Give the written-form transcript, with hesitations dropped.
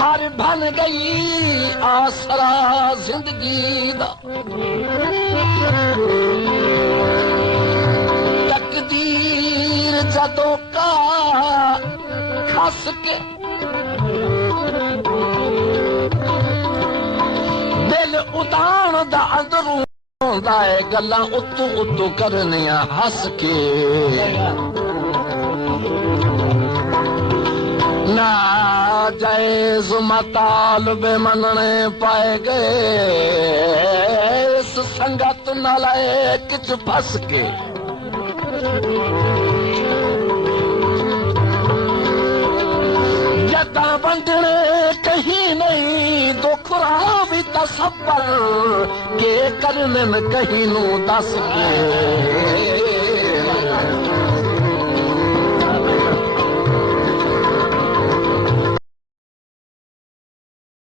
हर बन गई आसरा जिंदगी दा तकदीर जदों का खस के दिल उतान दा अंदरों होंदा है गल्लां उत्तू उत्तू करनियां हस के ना जायज़ मतालबे मनने पाए गए इस संगत नालायक च फस के जदा बंदने कहीं नहीं दुखरा भी तसब्बर के करने में कहीं नू दस के